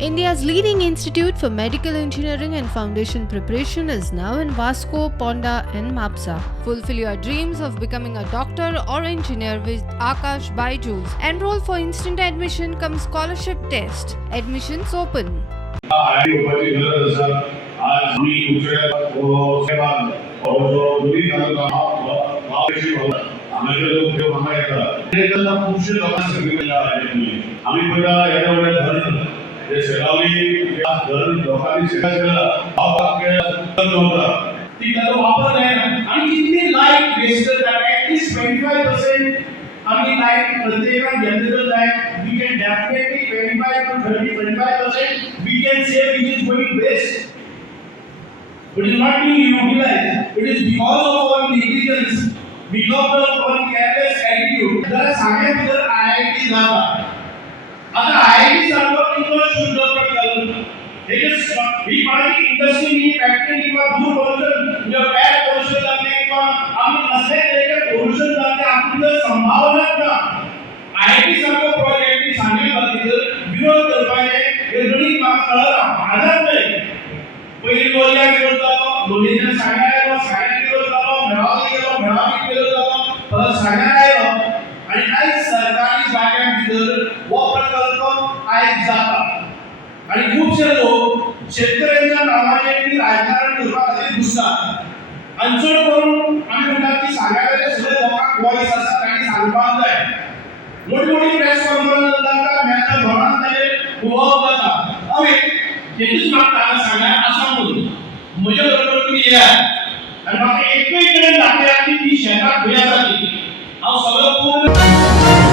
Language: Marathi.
India's leading institute for medical engineering and foundation preparation is now in Vasco, Ponda and Mapsa. Fulfill your dreams of becoming a doctor or engineer with Akash Byju's. Enroll for instant admission cum scholarship test. Admissions open. आज मी आम्ही पहिला याच्यामुळे धरण जे शेगावली धरण लोकांनी शेगावला नव्हता ती त्याचा वापर नाही आणि किती लाईट वेस्टेज आहे ॲटलीस्ट 25% आम्ही लाईट प्रत्येकाने जनरेटर आहे we can definitely 25 to 30-25% we can save which is going waste but it is not being utilized. It is because of our negligence, because of our careless attitude. जरा सांगायचं तर IIT झाला. आता IIT सारखं किंवा शुद्ध प्रकल्प हे जे ही माझी इंडस्ट्री ही फॅक्टरी किंवा दूर पोल्युशन जे एअर पोल्युशन जाते किंवा आम्ही असे जे पोल्युशन जाते आपली संभावना का IIT सारखं प्रोजेक्ट सांगितलं विरोध करपाचे हे गणित मागताना आधार नाही पहिली बोलल्या विरोध झाला दोन्हीने सांगायला विरोध झाला मेळावा विरोध झाला परत सांगायला आणि आज सरकारी जागांभितर व प्रकल्प आज जाता आणि खूपशे लोक शेतकऱ्यांच्या नावाने राजकारण करपासाठी घुसतात आणि चड करून आम्ही म्हणतात की सांगायला सगळे लोकांक वॉइस असतात आणि सांगपाक जाय मोठी प्रेस कॉन्फरन्स जाता मेळा धोरण ताजेर उलोवप जाता हांवें तेच म्हाका सांगा असा म्हणून म्हज्या बरोबर तुमी येयात आणि म्हाका एकूय कडेन दाखया की ती शेताक खंय आसा ती हांव सगळो पूर्ण